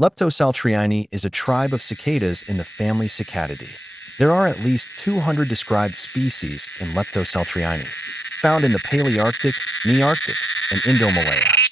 Leptosaltriani is a tribe of cicadas in the family Cicadidae. There are at least 200 described species in Leptosaltriani, found in the Palearctic, Nearctic, and Indomalaya.